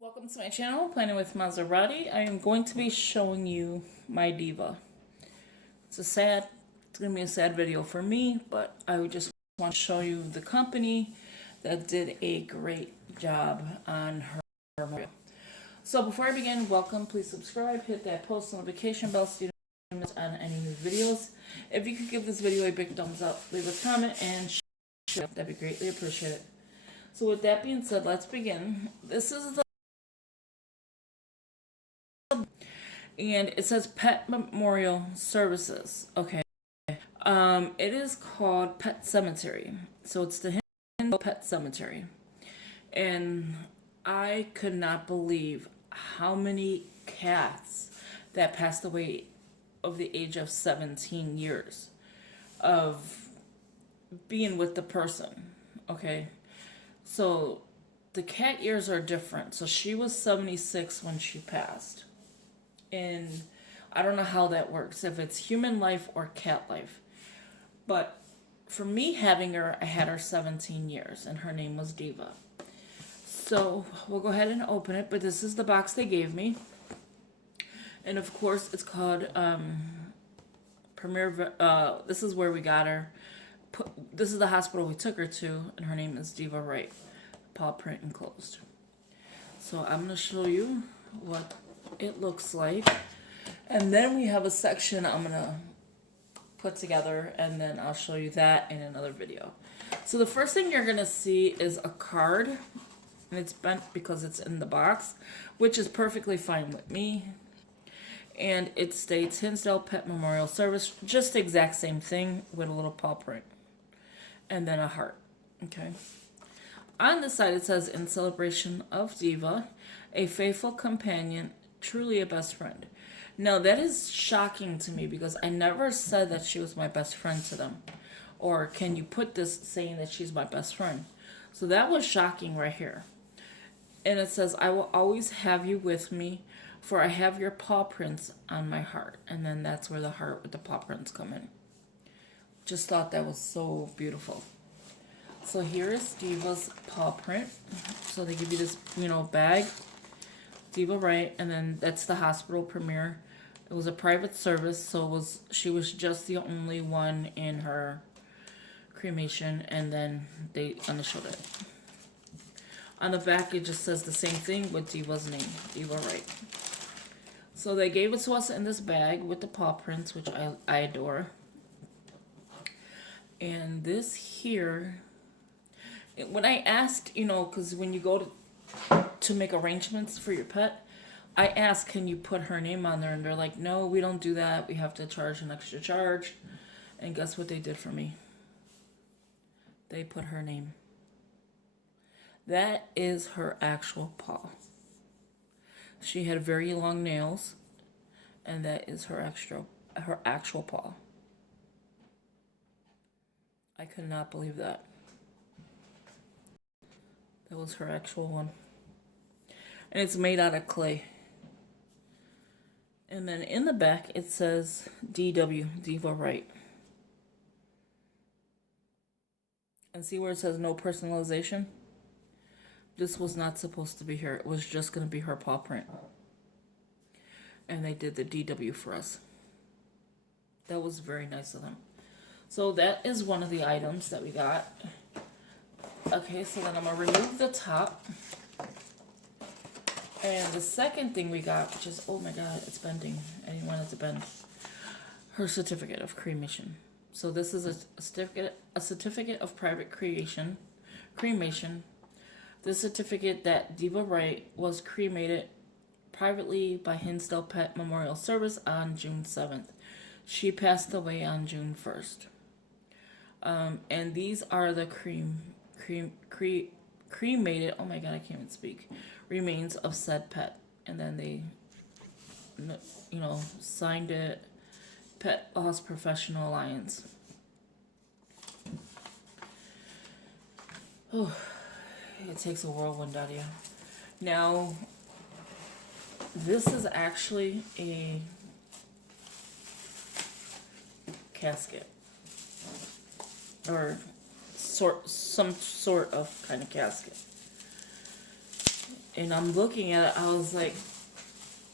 Welcome to my channel, Planning with Maserati. I am going to be showing you my Diva. It's going to be a sad video for me, but I would just want to show you the company that did a great job on her memorial. So before I begin, welcome, please subscribe, hit that post notification bell so you don't miss on any new videos. If you could give this video a big thumbs up, leave a comment, and share, that'd be greatly appreciated. So with that being said, let's begin. This is the and it says Pet Memorial Services. Okay. It is called Pet Cemetery. So it's the Hindle Pet Cemetery. And I could not believe how many cats that passed away of the age of 17 years of being with the person. Okay. So the cat years are different. So she was 76 when she passed. And I don't know how that works, if it's human life or cat life. But for me having her, I had her 17 years, and her name was Diva. So we'll go ahead and open it, but this is the box they gave me. And of course, it's called Premier. This is where we got her. This is the hospital we took her to, and her name is Diva Wright. Paw print enclosed. So I'm going to show you what it looks like, and then we have a section I'm gonna put together, and then I'll show you that in another video. So the first thing you're gonna see is a card, and it's bent because it's in the box, which is perfectly fine with me. And it states Hinsdale Pet Memorial Service, just the exact same thing with a little paw print, and then a heart. Okay. On the side it says, in celebration of Diva, a faithful companion, truly a best friend. Now that is shocking to me because I never said that she was my best friend to them. Or can you put this saying that she's my best friend? So that was shocking right here. And it says, I will always have you with me, for I have your paw prints on my heart. And then that's where the heart with the paw prints come in. Just thought that was so beautiful. So here is Diva's paw print. So they give you this, bag. Diva Wright, and then that's the hospital premiere. It was a private service, so she was just the only one in her cremation, and then they initialed it. On the back, it just says the same thing with Diva's name, Diva Wright. So they gave it to us in this bag with the paw prints, which I adore. And this here, when I asked, because when you go to make arrangements for your pet, I asked, can you put her name on there? And they're like, no, we don't do that. We have to charge an extra charge. And guess what they did for me? They put her name. That is her actual paw. She had very long nails, and that is her actual paw. I could not believe that. That was her actual one. And it's made out of clay. And then in the back, it says DW, Diva Wright. And see where it says no personalization? This was not supposed to be her. It was just going to be her paw print. And they did the DW for us. That was very nice of them. So that is one of the items that we got. Okay, so then I'm going to remove the top. And the second thing we got, which is, oh my god, it's bending. I didn't want it to bend. Her certificate of cremation. So this is a certificate of private cremation. This certificate that Diva Wright was cremated privately by Hinsdale Pet Memorial Service on June 7th. She passed away on June 1st. And these are the cremated, oh my god, I can't even speak, remains of said pet. And then they, signed it, Pet Loss Professional Alliance. Oh, it takes a whirlwind out of you. Now, this is actually a casket. Or some sort of kind of casket. And I'm looking at it, I was like,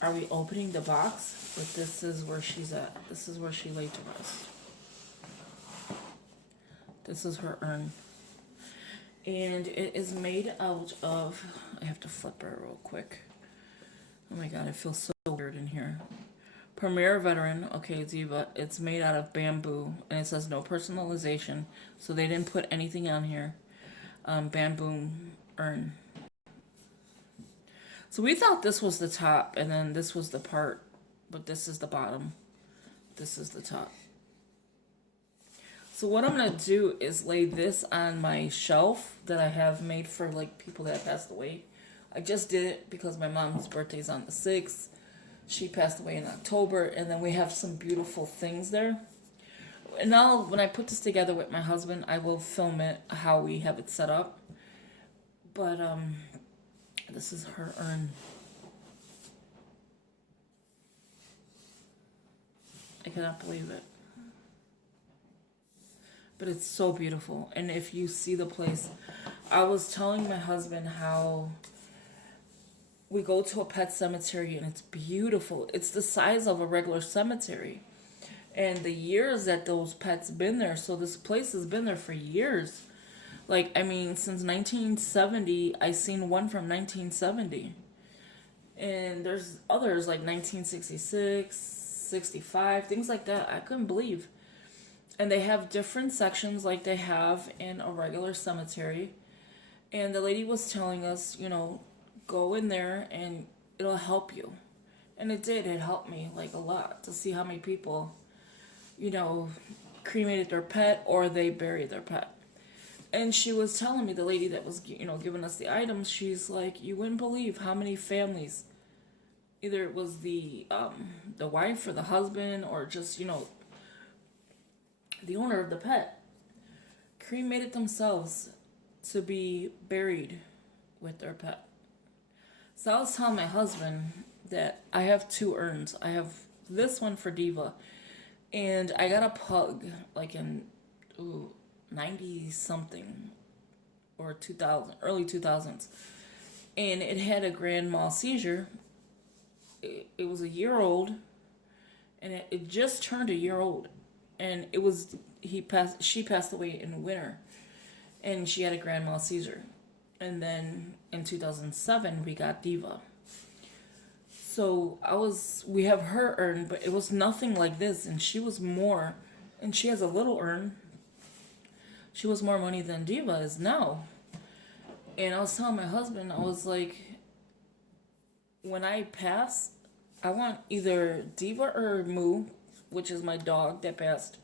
are we opening the box? But this is where she's at. This is where she laid to rest. This is her urn. And it is made out of, I have to flip her real quick. Oh my god, I feel so weird in here. Premier Veteran, okay, Diva. It's made out of bamboo, and it says no personalization, so they didn't put anything on here. Bamboo urn. So we thought this was the top, and then this was the part, but this is the bottom. This is the top. So what I'm going to do is lay this on my shelf that I have made for like people that passed away. I just did it because my mom's birthday is on the 6th. She passed away in October, and then we have some beautiful things there. And now when I put this together with my husband, I will film it how we have it set up. But this is her urn. I cannot believe it. But it's so beautiful. And if you see the place, I was telling my husband how we go to a pet cemetery and it's beautiful. It's the size of a regular cemetery. And the years that those pets been there, so this place has been there for years. Like, I mean, since 1970, I seen one from 1970. And there's others like 1966, 65, things like that. I couldn't believe. And they have different sections like they have in a regular cemetery. And the lady was telling us, you know, go in there and it'll help you. And it did. It helped me like a lot to see how many people, you know, cremated their pet or they buried their pet. And she was telling me, the lady that was, you know, giving us the items, she's like, you wouldn't believe how many families, either it was the wife or the husband or just, you know, the owner of the pet, cremated themselves to be buried with their pet. So I was telling my husband that I have two urns. I have this one for Diva, and I got a pug like in 90 something or 2000, early 2000s, and it had a grand mal seizure. It was a year old, and it just turned a year old. And she passed away in the winter, and she had a grand mal seizure. And then in 2007 we got Diva. So we have her urn, but it was nothing like this, and she was more, and she has a little urn. She was more money than Diva is now. And I was telling my husband, I was like, when I pass, I want either Diva or Moo, which is my dog that passed.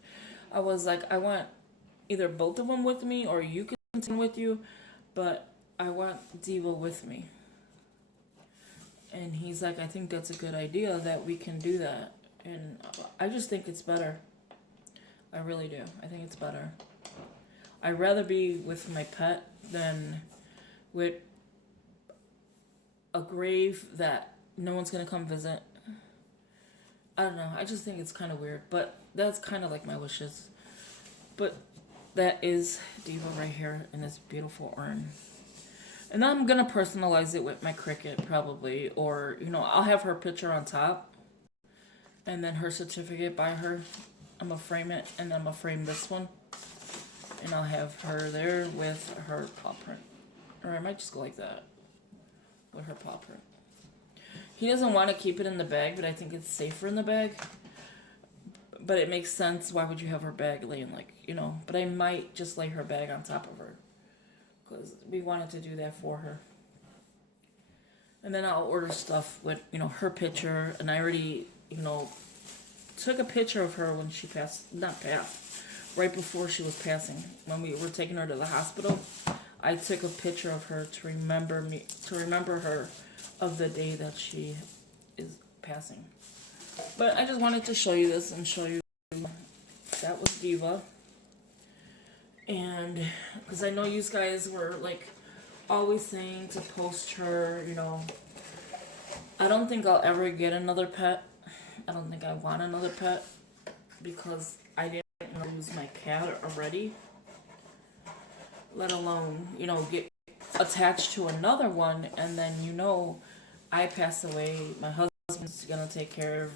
I was like, I want either both of them with me or you can continue with you, but I want Diva with me. And he's like, I think that's a good idea that we can do that. And I just think it's better. I really do. I think it's better. I'd rather be with my pet than with a grave that no one's going to come visit. I don't know. I just think it's kind of weird. But that's kind of like my wishes. But that is Diva right here in this beautiful urn. And I'm going to personalize it with my cricket probably. Or, you know, I'll have her picture on top. And then her certificate by her. I'm going to frame it. And then I'm going to frame this one. And I'll have her there with her paw print. Or I might just go like that. With her paw print. He doesn't want to keep it in the bag, but I think it's safer in the bag. But it makes sense. Why would you have her bag laying like, you know. But I might just lay her bag on top of her. Because we wanted to do that for her. And then I'll order stuff with, you know, her picture. And I already, you know, took a picture of her when she passed. Not passed. Right before she was passing. When we were taking her to the hospital. I took a picture of her to remember her of the day that she is passing. But I just wanted to show you this and show you that was Diva. And because I know you guys were like always saying to post her, you know. I don't think I'll ever get another pet. I don't think I want another pet because I didn't lose my cat already. Let alone, you know, get attached to another one, and then I pass away, my husband's gonna take care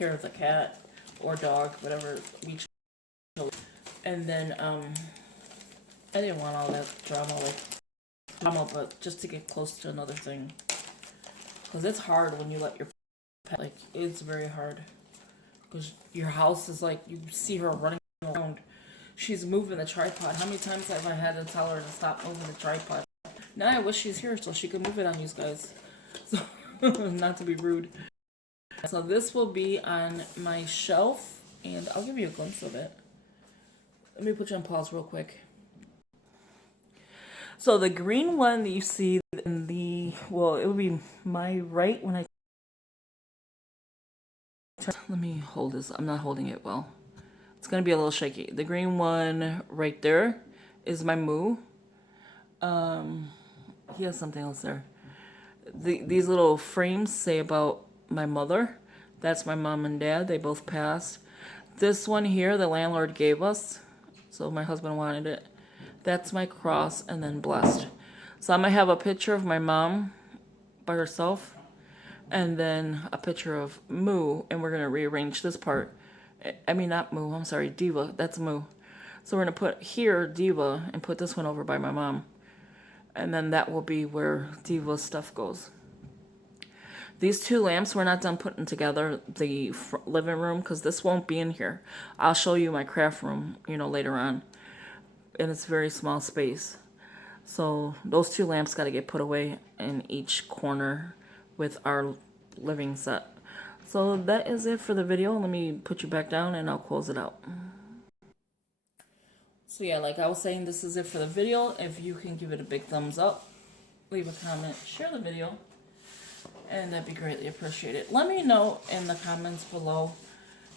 of the cat or dog, whatever we chose. And then I didn't want all that drama, but just to get close to another thing, because it's hard when you let your pet, like, it's very hard, because your house is like, you see her running around, she's moving the tripod. How many times have I had to tell her to stop moving the tripod? Now I wish she's here so she could move it on you guys. So, not to be rude. So this will be on my shelf, and I'll give you a glimpse of it. Let me put you on pause real quick. So the green one that you see in well, it would be my right when I... Let me hold this. I'm not holding it well. It's going to be a little shaky. The green one right there is my moo. He has something else there. These little frames say about my mother. That's my mom and dad. They both passed. This one here, the landlord gave us, so my husband wanted it. That's my cross, and then blessed. So I'm going to have a picture of my mom by herself, and then a picture of Moo, and we're going to rearrange this part. I mean, not Moo, I'm sorry, Diva. That's Moo. So we're going to put here Diva and put this one over by my mom. And then that will be where Diva's stuff goes. These two lamps we're not done putting together, the living room, because this won't be in here. I'll show you my craft room, later on. And it's a very small space. So those two lamps got to get put away in each corner with our living set. So that is it for the video. Let me put you back down and I'll close it out. So yeah, like I was saying, this is it for the video. If you can give it a big thumbs up, leave a comment, share the video, and that'd be greatly appreciated. Let me know in the comments below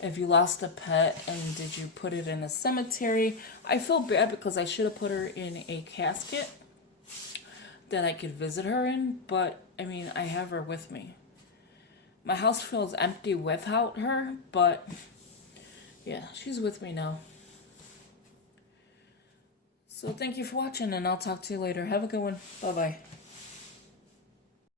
if you lost a pet and did you put it in a cemetery. I feel bad because I should have put her in a casket that I could visit her in, but I mean, I have her with me. My house feels empty without her, but yeah, she's with me now. So thank you for watching, and I'll talk to you later. Have a good one. Bye-bye.